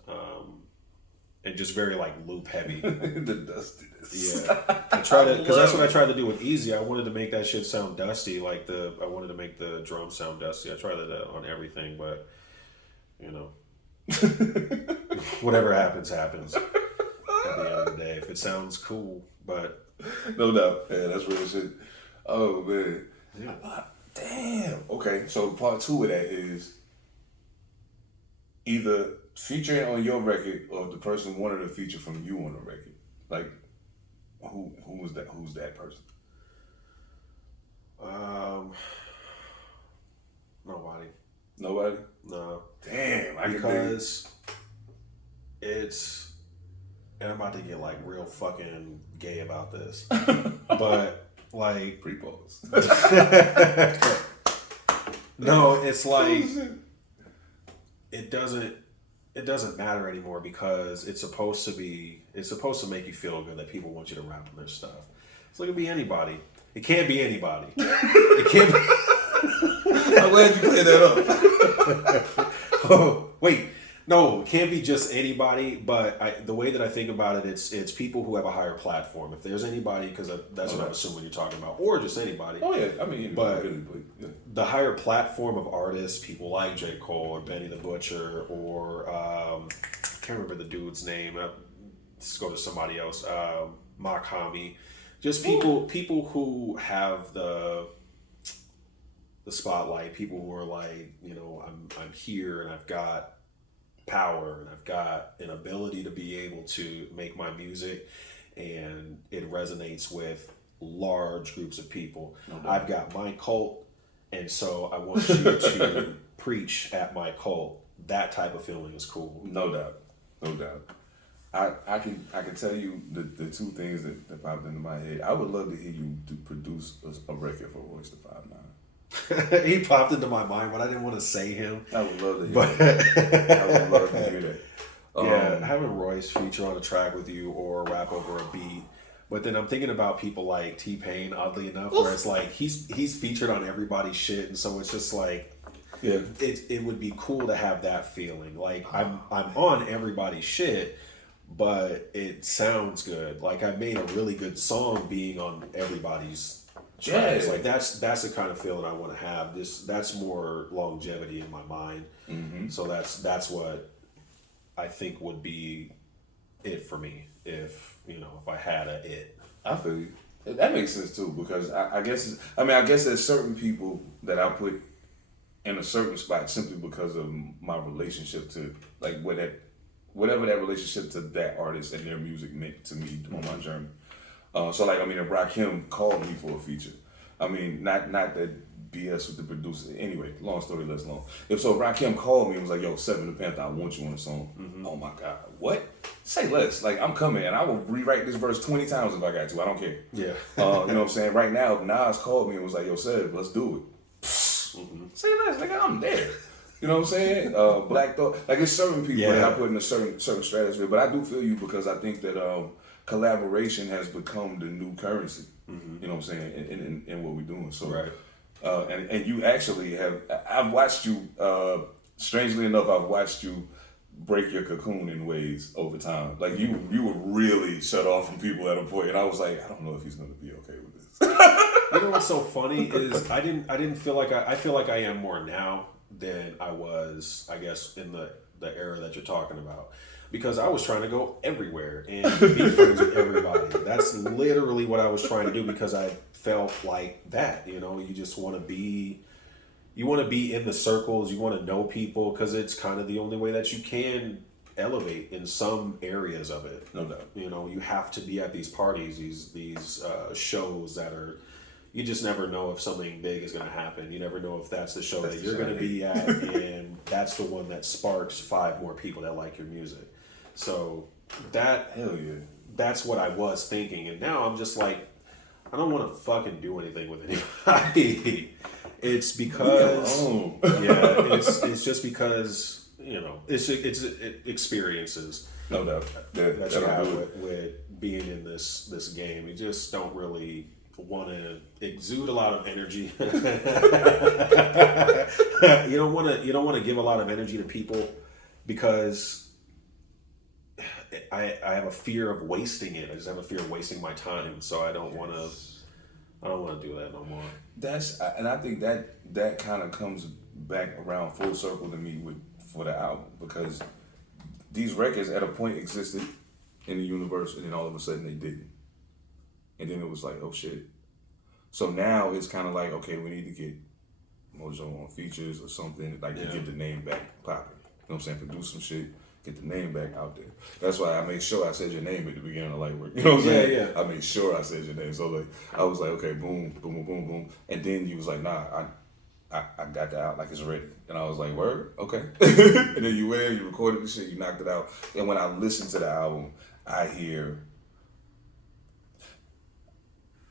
and just very like loop heavy. The dustiness. Yeah, I try to, because that's what I tried to do with Easy. I wanted to make that shit sound dusty, I wanted to make the drum sound dusty. I tried that on everything, but you know, whatever happens. At the end of the day, if it sounds cool, but no doubt, yeah, that's real shit. Oh man, yeah. Damn. Okay, so part 2 of that is either featuring on your record or if the person wanted a feature from you on the record. Like, who was that? Who's that person? Nobody. Nobody? No. Damn, because it's, and I'm about to get like real fucking gay about this, but like pre-pose. No, it's like it doesn't matter anymore because it's supposed to make you feel good that people want you to rap on their stuff. So it can be anybody. It can't be anybody. It can't be. I'm glad you cleared that up. Oh, wait. No, it can't be just anybody, but the way that I think about it, it's people who have a higher platform. If there's anybody, because that's what I'm assuming you're talking about, or just anybody. Oh, yeah. I mean, but really, yeah. The higher platform of artists, people like J. Cole or Benny the Butcher, or I can't remember the dude's name. Let's go to somebody else. Makami. Just people who have the spotlight, people who are like, you know, I'm here and I've got power and I've got an ability to be able to make my music and it resonates with large groups of people. Mm-hmm. I've got my cult, and so I want you to preach at my cult. That type of feeling is cool. No doubt. I can tell you the 2 things that popped into my head. I would love to hear you produce a record for Royce da 5'9". He popped into my mind, but I didn't want to say him. I would love to hear that. I would love to hear that. Yeah, having Royce feature on a track with you or rap over a beat. But then I'm thinking about people like T-Pain, oddly enough, where it's like he's featured on everybody's shit, and so it's just like, yeah, it would be cool to have that feeling. Like I'm on everybody's shit, but it sounds good. Like I made a really good song being on everybody's tracks. Like that's the kind of feeling I want to have. That's more longevity in my mind. Mm-hmm. So that's what I think would be it for me if I had a it. I feel you. That makes sense too, because I guess there's certain people that I put in a certain spot simply because of my relationship to like whatever that relationship to that artist and their music meant to me on my journey. So like, if Rakim called me for a feature, not that BS with the producer. Anyway, long story less long. If Rakim called me and was like, "Yo, Seven Da Pantha, I want you on the song." Mm-hmm. Oh my God, what? Say less. Like, I'm coming and I will rewrite this verse 20 times if I got to. I don't care. Yeah. You know what I'm saying? Right now, if Nas called me and was like, "Yo, Sev, let's do it." Say less, nigga, I'm there. You know what I'm saying? Black Thought, like it's certain people that I put in a certain stratosphere, but I do feel you because I think that collaboration has become the new currency. You know what I'm saying? In what we're doing. So, and you actually I've watched you. Strangely enough, I've watched you break your cocoon in ways over time. Like you were really shut off from people at a point, and I was like, I don't know if he's gonna be okay with this. You know what's so funny is I didn't feel like I feel like I am more now than I was, I guess, in the era that you're talking about. Because I was trying to go everywhere and be friends with everybody. That's literally what I was trying to do because I felt like that. You know, you just want to be in the circles, you want to know people because it's kind of the only way that you can elevate in some areas of it. No doubt. You know, you have to be at these parties, these shows that are. You just never know if something big is going to happen. You never know if that's the show that you're going to be at, and that's the one that sparks 5 more people that like your music. So that's what I was thinking, and now I'm just like, I don't want to fucking do anything with anybody. It's because it's just because it's experiences. No doubt that you have with being in this game. You just don't really want to exude a lot of energy. You don't want to give a lot of energy to people because I have a fear of wasting it. I just have a fear of wasting my time. So I don't want to do that no more. And I think that kind of comes back around full circle to me for the album because these records at a point existed in the universe and then all of a sudden they didn't. And then it was like, oh shit. So now it's kind of like, okay, we need to get Mojo on features or something, like to get the name back popping. You know what I'm saying? Produce some shit, get the name back out there. That's why I made sure I said your name at the beginning of Light Work. You know what I'm saying? Yeah. I made sure I said your name. So like, I was like, okay, boom, boom, boom, boom, boom. And then you was like, nah, I got that out like it's ready. And I was like, word? Okay. And then you went in, you recorded the shit, you knocked it out. And when I listen to the album, I hear...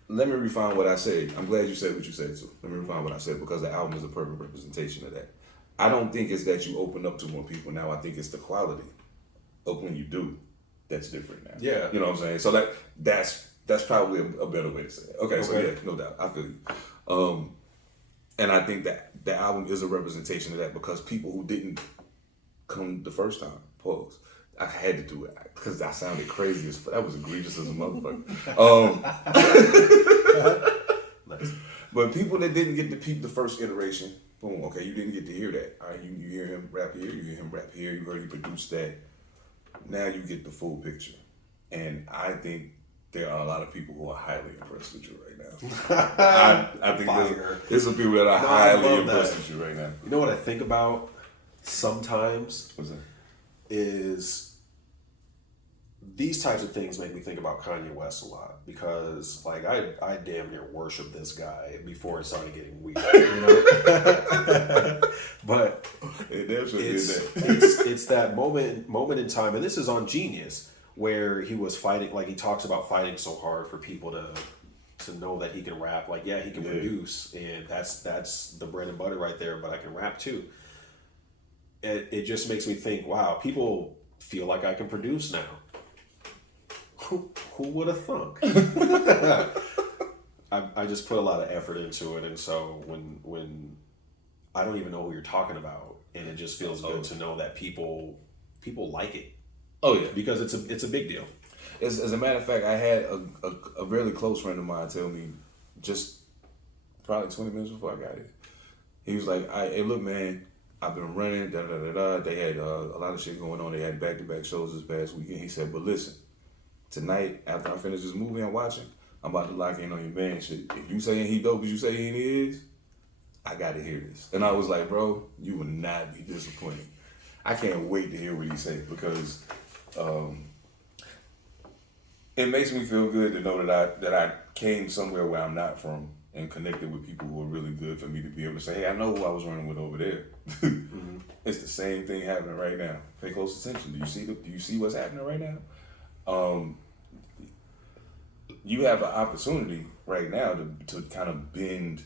Let me refine what I said. I'm glad you said what you said too. Let me refine what I said because the album is a perfect representation of that. I don't think it's that you open up to more people now. I think it's the quality of when you do that's different now. Yeah. You know what I'm saying? So that's probably a better way to say it. Okay, so yeah, no doubt. I feel you. And I think that the album is a representation of that because people who didn't come the first time, pause. I had to do it because I sounded crazy as fuck. That was egregious as a motherfucker. Nice. But people that didn't get to peep the first iteration, boom, okay, you didn't get to hear that. All right, you hear him rap here, you hear him rap here, you heard he produced that. Now you get the full picture. And I think there are a lot of people who are highly impressed with you right now. I think there's some people that are highly impressed with you right now. You know what I think about sometimes? What's that? Is these types of things make me think about Kanye West a lot because like I damn near worship this guy before it started getting weird, you know. But it's that moment in time, and this is on Genius where he was fighting, like he talks about fighting so hard for people to know that he can rap. Like he can produce, and that's the bread and butter right there. But I can rap too. It just makes me think, wow, people feel like I can produce now. Who would have thunk? I just put a lot of effort into it, and so when I don't even know who you're talking about, and it just feels good to know that people like it. Oh yeah, because it's a big deal. As a matter of fact, I had a really close friend of mine tell me just probably 20 minutes before I got here. He was like, "Hey, look, man. I've been running, da-da-da-da. They had a lot of shit going on. They had back-to-back shows this past weekend." He said, but listen, tonight, after I finish this movie I'm watching, I'm about to lock in on your band shit. If you saying he dope as you say he is, I got to hear this. And I was like, bro, you will not be disappointed. I can't wait to hear what he says because it makes me feel good to know that I came somewhere where I'm not from and connected with people who are really good for me to be able to say, hey, I know who I was running with over there. Mm-hmm. It's the same thing happening right now. Pay close attention. Do you see what's happening right now? You have an opportunity right now to kind of bend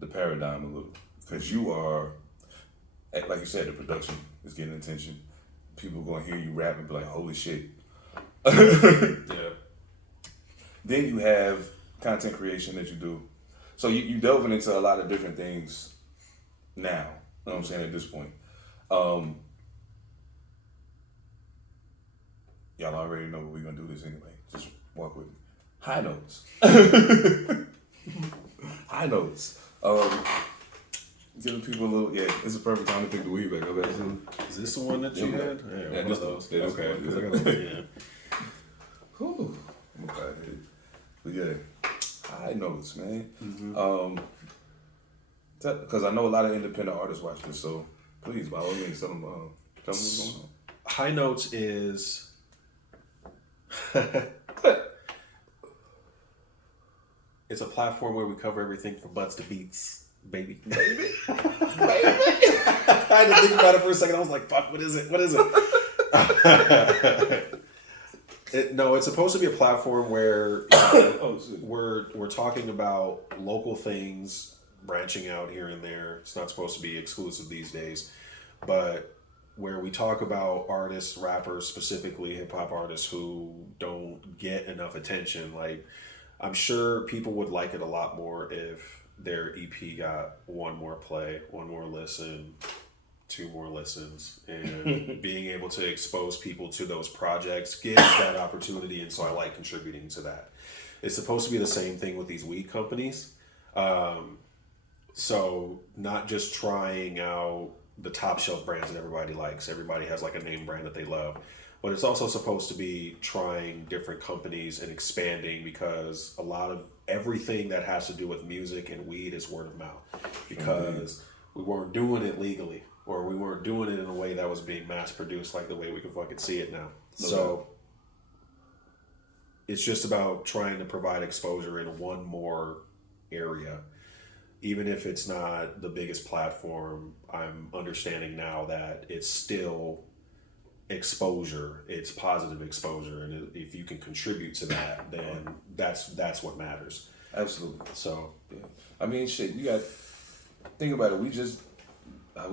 the paradigm a little, because you are, like you said, the production is getting attention. People are gonna hear you rap and be like, "Holy shit!" Yeah. Then you have content creation that you do. So you delving into a lot of different things now. You know what I'm saying, at this point. Y'all already know we're going to do this anyway. Just walk with me. High notes. High notes. Giving people a little, it's a perfect time to pick the weed back up. Is this the one that you had? Yeah, one of those. Yeah, okay. one, 'Cause I got yeah. Whew. Okay. But yeah, high notes, man. Because I know a lot of independent artists watch this, so please, by all means, tell them what's going on. High Notes is it's a platform where we cover everything from butts to beats, baby. Baby. I had to think about it for a second. I was like, fuck, what is it? What is it? No, it's supposed to be a platform where we're talking about local things, branching out here and there. It's not supposed to be exclusive these days, but where we talk about artists, rappers, specifically hip hop artists who don't get enough attention. Like, I'm sure people would like it a lot more if their EP got one more play, one more listen, 2 more listens, and being able to expose people to those projects gives that opportunity, and so I like contributing to that. It's supposed to be the same thing with these weed companies. So not just trying out the top shelf brands that everybody likes. Everybody has like a name brand that they love. But it's also supposed to be trying different companies and expanding, because a lot of everything that has to do with music and weed is word of mouth. Because we weren't doing it legally, or we weren't doing it in a way that was being mass produced like the way we can fucking see it now. So it's just about trying to provide exposure in one more area. Even if it's not the biggest platform, I'm understanding now that it's still exposure. It's positive exposure, and if you can contribute to that, then that's what matters. Absolutely. So, yeah. I mean, shit. You got think about it. We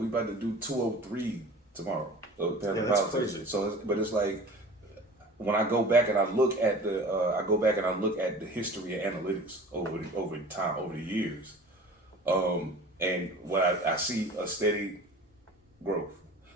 about to do 203 tomorrow. Yeah, that's crazy. So, but it's like when I go back and I look at the history of analytics over the years. And what I see a steady growth.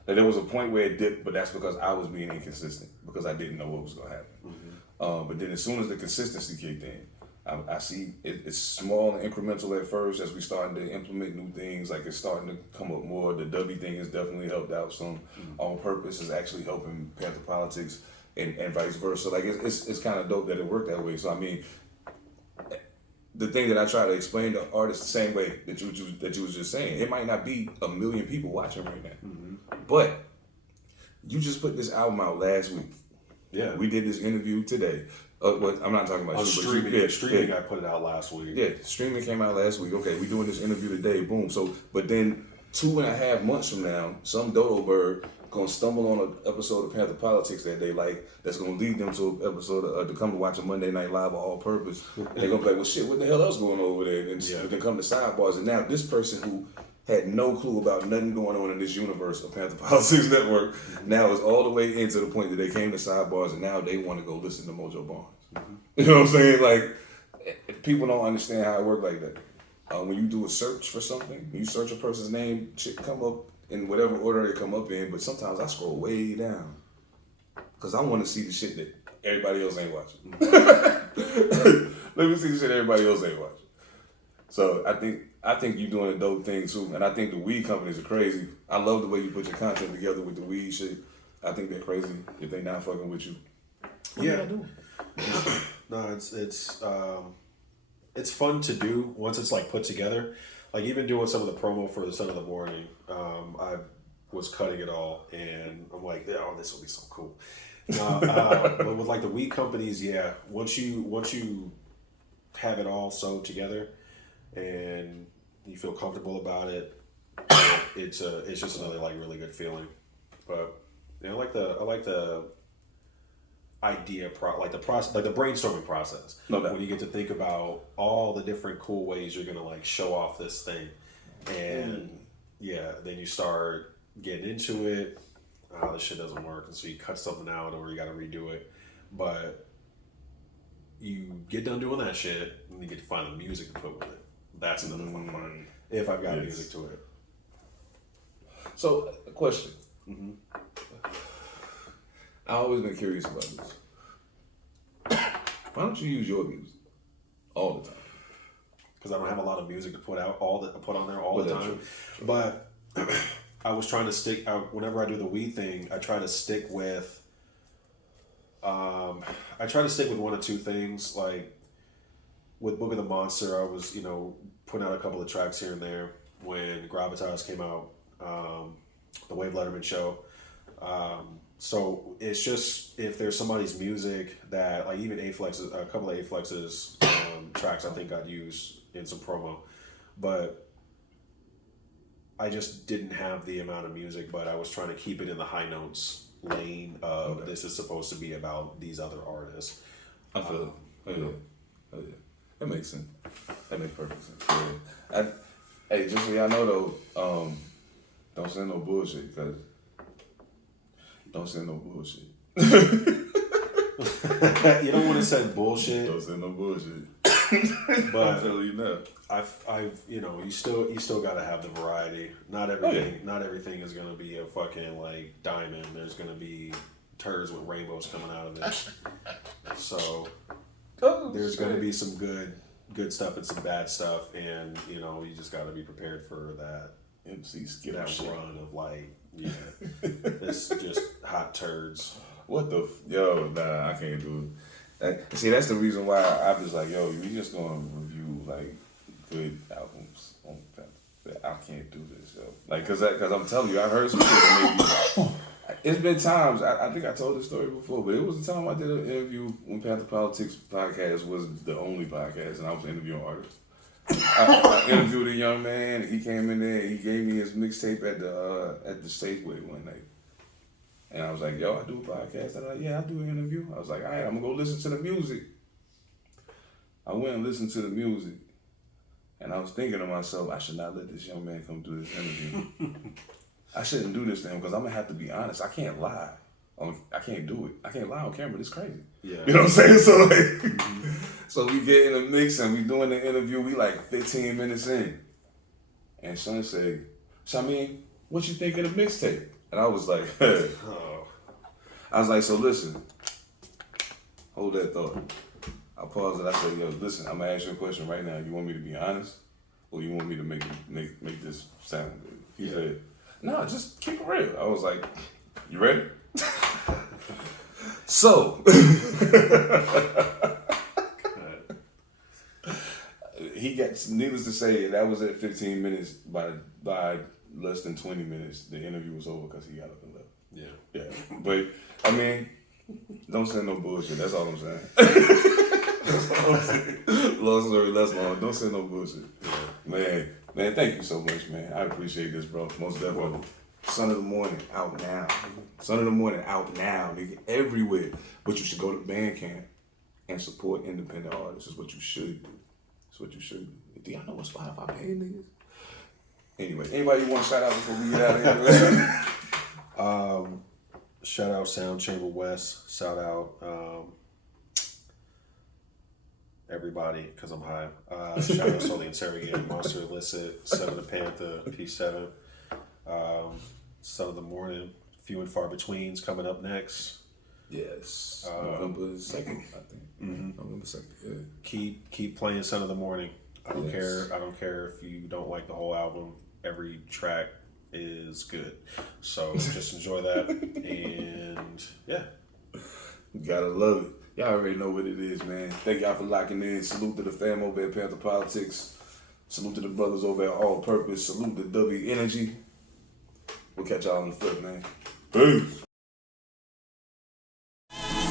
Like, there was a point where it dipped, but that's because I was being inconsistent, because I didn't know what was going to happen. But then as soon as the consistency kicked in, I see it's small and incremental at first as we starting to implement new things. Like, it's starting to come up more. The W thing has definitely helped out some. On Purpose is actually helping Pantha Politix and vice versa. Like, it's kind of dope that it worked that way. So I mean, the thing that I try to explain to artists the same way that you was just saying, it might not be 1 million people watching right now, but you just put this album out last week. Yeah, we did this interview today. I'm not talking about streaming. I put it out last week. Yeah, streaming came out last week. Okay, we doing this interview today. Boom. So, but then 2.5 months from now, some dodo bird gonna stumble on an episode of Pantha Politix that they like, that's gonna lead them to an episode to come to watch a Monday Night Live All Purpose. And they're gonna be like, well, shit, what the hell else going on over there? And then come to Side Barz, and now this person who had no clue about nothing going on in this universe of Pantha Politix Network now is all the way into the point that they came to Side Barz, and now they want to go listen to Mojo Barnes. You know what I'm saying? Like, people don't understand how it works like that. When you do a search for something, when you search a person's name, shit come up in whatever order it come up in, but sometimes I scroll way down because I want to see the shit that everybody else ain't watching. Let me see the shit everybody else ain't watching. So I think you're doing a dope thing too, and I think the weed companies are crazy. I love the way you put your content together with the weed shit. I think they're crazy if they not fucking with you. What are y'all doing? No, it's fun to do once it's like put together. Like, even doing some of the promo for the Son of the Morning, I was cutting it all, and I'm like, oh, this will be so cool. But with like the weed companies, yeah, once you have it all sewed together and you feel comfortable about it, it's just another like really good feeling. But yeah, I like the like the process, like the brainstorming process. No doubt. When you get to think about all the different cool ways you're gonna like show off this thing, and then you start getting into it. This shit doesn't work, and so you cut something out or you got to redo it. But you get done doing that shit, and you get to find the music to put with it. That's another fun part. If I've got music to it. So, a question. I've always been curious about this. Why don't you use your music all the time? Because I don't have a lot of music to put on there all the time. True. But I was trying to stick. Whenever I do the weed thing, I try to stick with. I try to stick with one or two things. Like with Book of the Monster, I was putting out a couple of tracks here and there. When Gravitas came out, the Wave Letterman show. So it's just if there's somebody's music that like even a couple of A-Flex's tracks, I think I'd use in some promo, but I just didn't have the amount of music. But I was trying to keep it in the high notes lane of this is supposed to be about these other artists. I feel that makes sense. That makes perfect sense. Yeah. Hey, just so y'all know though, don't say no bullshit, cause don't say no bullshit. You don't want to say bullshit. Don't say no bullshit. But I'm telling you now. I've you still gotta have the variety. Not everything is gonna be a fucking like diamond. There's gonna be turds with rainbows coming out of it. So there's gonna be some good stuff and some bad stuff, and you just gotta be prepared for that. MC skip that shit. Run of like it's just hot turds. What the nah, I can't do it. See, that's the reason why I was like, we just gonna review like good albums on Pantha. I can't do this, yo. Like, cause I'm telling you, I heard some shit maybe. It's been times, I think I told this story before, but it was the time I did an interview when Pantha Politix podcast was the only podcast, and I was interviewing artists. I interviewed a young man. He came in there. He gave me his mixtape at the Safeway one night, and I was like, "Yo, I do a podcast." And I do an interview. I was like, "All right, I'm gonna go listen to the music." I went and listened to the music, and I was thinking to myself, I should not let this young man come do this interview. I shouldn't do this to him because I'm gonna have to be honest. I can't lie. I can't do it. I can't lie on camera. It's crazy. Yeah. You know what I'm saying? So like, so we get in the mix and we doing the interview. We like 15 minutes in, and son say, "Shamin, what you think of the mixtape?" And I was like, I was like, so listen, hold that thought. I paused and I said, "Yo, listen, I'm gonna ask you a question right now. You want me to be honest, or you want me to make this sound good?" He said, "No, just keep it real." I was like, "You ready?" So he got, needless to say, that was at 15 minutes. By less than 20 minutes, the interview was over because he got up and left. Yeah. But I mean, don't say no bullshit. That's all I'm saying. That's all I'm saying. Long story less long. Don't say no bullshit. Yeah. Man, thank you so much, man. I appreciate this, bro. Most definitely. Son of the Morning out now. Son of the Morning out now, nigga. Everywhere. But you should go to Bandcamp and support independent artists. Is what you should do. It's what you should do. Do y'all know what Spotify paid niggas? Anyway, anybody you want to shout out before we get out of here? Shout out Sound Chamber West. Shout out everybody, because I'm high. Shout out Solely Interrogated, Monster Illicit, Seven Da Pantha, P7. Son of the Morning, Few and Far Betweens coming up next. Yes. November 2nd, I think. Mm-hmm. November 2nd, yeah. Keep playing Son of the Morning. I don't care if you don't like the whole album. Every track is good. So just enjoy that. And yeah. You gotta love it. Y'all already know what it is, man. Thank y'all for locking in. Salute to the fam over at Pantha Politix. Salute to the brothers over at All Purpose. Salute to W Energy. We'll catch y'all on the flip, man. Peace.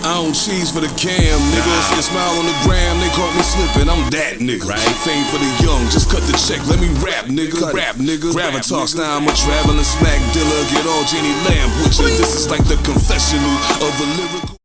I don't cheese for the cam, nigga. Nah. Smile on the gram, they caught me slipping. I'm that nigga. Right? Fame for the young, just cut the check. Let me rap, nigga. Rap, nigga. Gravitas, now I'm a traveling smack dealer. Get all Jenny Lamb with you. This is like the confessional of a lyrical.